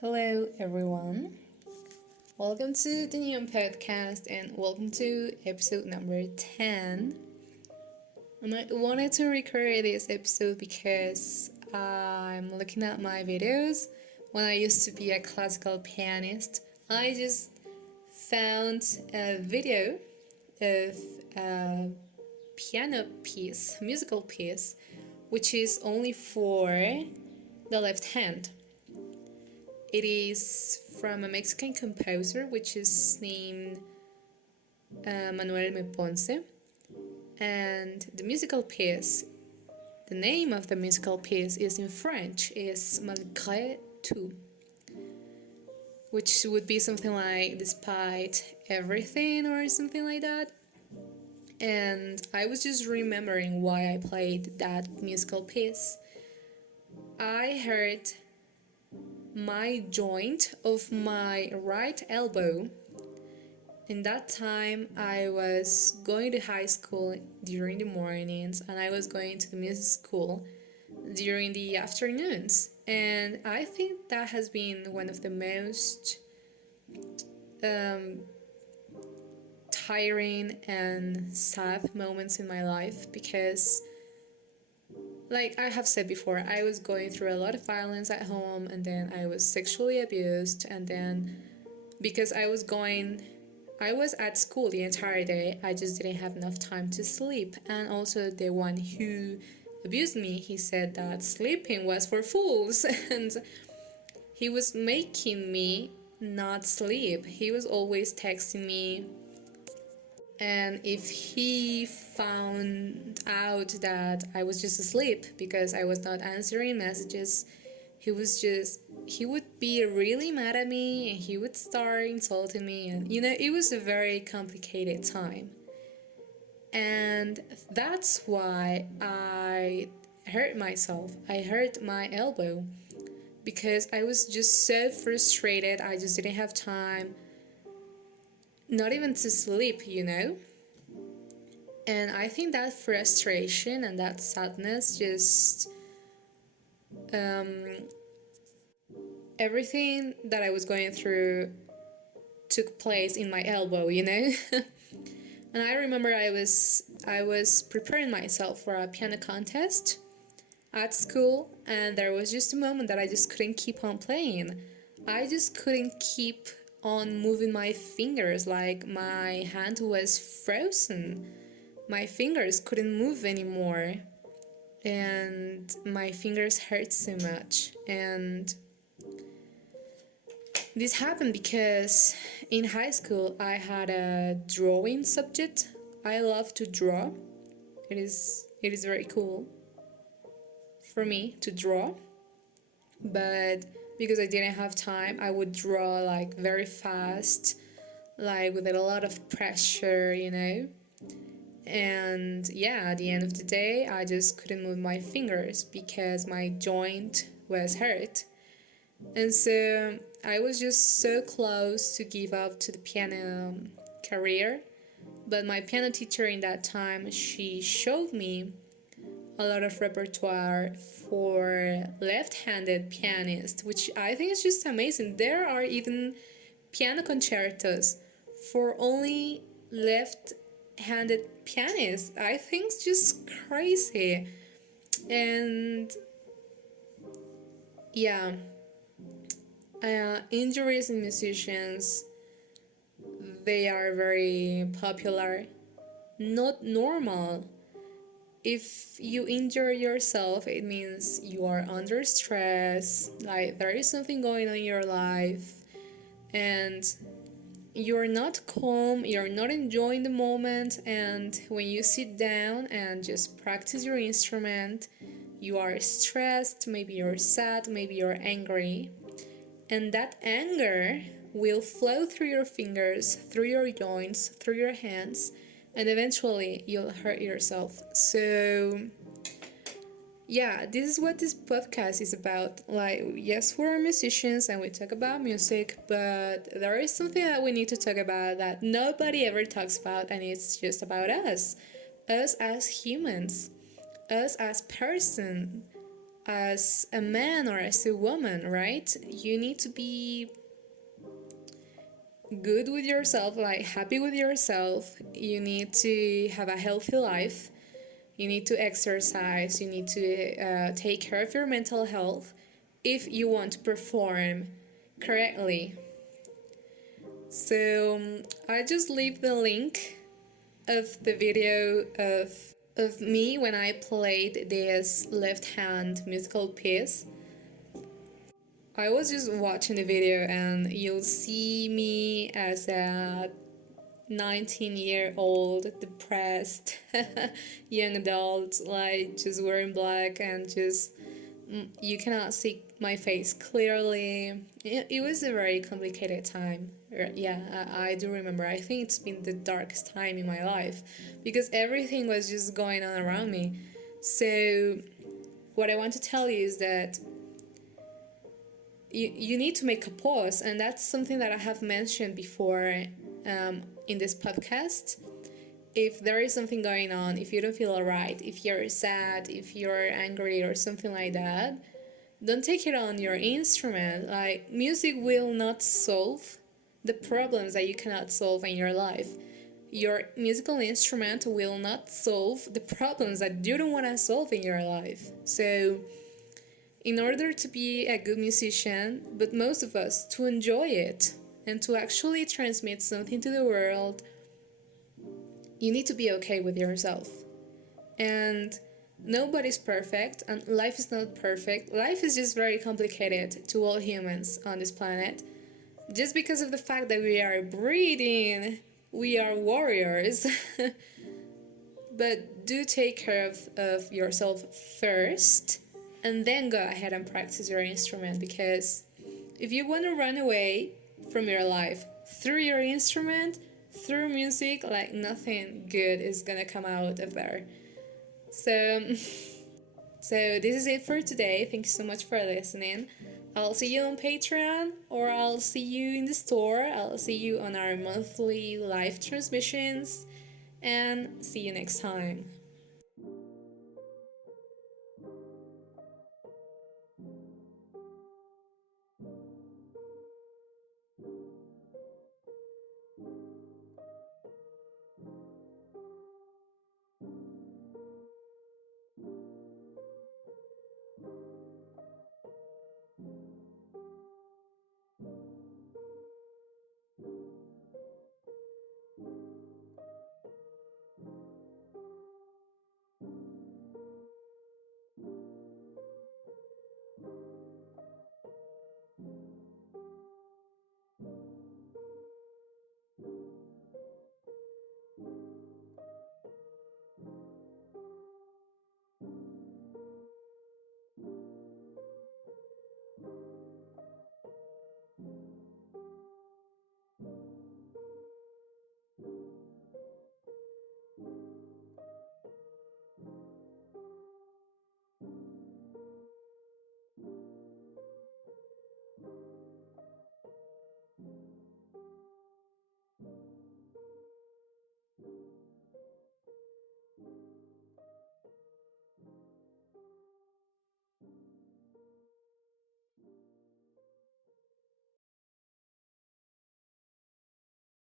Hello everyone, welcome to the new podcast and welcome to episode number 10. And I wanted to record this episode because I'm looking at my videos. When I used to be a classical pianist, I just found a video of a musical piece, which is only for the left hand. It is from a Mexican composer, which is named Manuel M. Ponce. And the musical piece, the name of the musical piece is in French, is Malgré tout, which would be something like despite everything or something like that. And I was just remembering why I played that musical piece. I heard my joint of my right elbow. In that time, I was going to high school during the mornings and I was going to the music school during the afternoons. And I think that has been one of the most tiring and sad moments in my life because, like I have said before, I was going through a lot of violence at home, and then I was sexually abused, and then because I was at school the entire day, I just didn't have enough time to sleep. And also the one who abused me, he said that sleeping was for fools and he was making me not sleep. He was always texting me, and if he found out that I was just asleep because I was not answering messages, he would be really mad at me and he would start insulting me. And, it was a very complicated time. And that's why I hurt myself. I hurt my elbow because I was just so frustrated. I just didn't have time, not even to sleep, And I think that frustration and that sadness just everything that I was going through took place in my elbow, And I remember I was preparing myself for a piano contest at school, and there was just a moment that I just couldn't keep on playing. I just couldn't keep on moving my fingers, like my hand was frozen. My fingers couldn't move anymore, and my fingers hurt so much. And this happened because in high school I had a drawing subject. I love to draw. It is very cool for me to draw, but because I didn't have time, I would draw like very fast, like with a lot of pressure, And at the end of the day, I just couldn't move my fingers because my joint was hurt. And so I was just so close to give up to the piano career. But my piano teacher in that time, she showed me a lot of repertoire for left-handed pianists, which I think is just amazing. There are even piano concertos for only left-handed pianists. I think it's just crazy. And injuries in musicians, they are very popular, not normal. If you injure yourself, it means you are under stress, like there is something going on in your life, and you're not calm, you're not enjoying the moment, and when you sit down and just practice your instrument, you are stressed, maybe you're sad, maybe you're angry, and that anger will flow through your fingers, through your joints, through your hands, and eventually you'll hurt yourself. So this is what this podcast is about. Like, yes, we're musicians and we talk about music, but there is something that we need to talk about that nobody ever talks about, and it's just about us as humans, us as person, as a man or as a woman, right? You need to be good with yourself, like happy with yourself. You need to have a healthy life. You need to exercise. You need to take care of your mental health if you want to perform correctly. So I just leave the link of the video of me when I played this left hand musical piece. I was just watching the video and you'll see me as a 19-year-old depressed young adult, like just wearing black and just you cannot see my face clearly. It was a very complicated time. Yeah, I do remember. I think it's been the darkest time in my life because everything was just going on around me. So what I want to tell you is that you need to make a pause, and that's something that I have mentioned before in this podcast. If there is something going on, if you don't feel alright, if you're sad, if you're angry or something like that, don't take it on your instrument. Like, music will not solve the problems that you cannot solve in your life. Your musical instrument will not solve the problems that you don't want to solve in your life. So in order to be a good musician, but most of us to enjoy it and to actually transmit something to the world, you need to be okay with yourself. And nobody's perfect, and life is not perfect. Life is just very complicated to all humans on this planet. Just because of the fact that we are breathing, we are warriors. But do take care of yourself first, and then go ahead and practice your instrument, because if you want to run away from your life through your instrument, through music, like nothing good is gonna come out of there. So this is it for today. Thank you so much for listening. I'll see you on Patreon, or I'll see you in the store. I'll see you on our monthly live transmissions, and see you next time.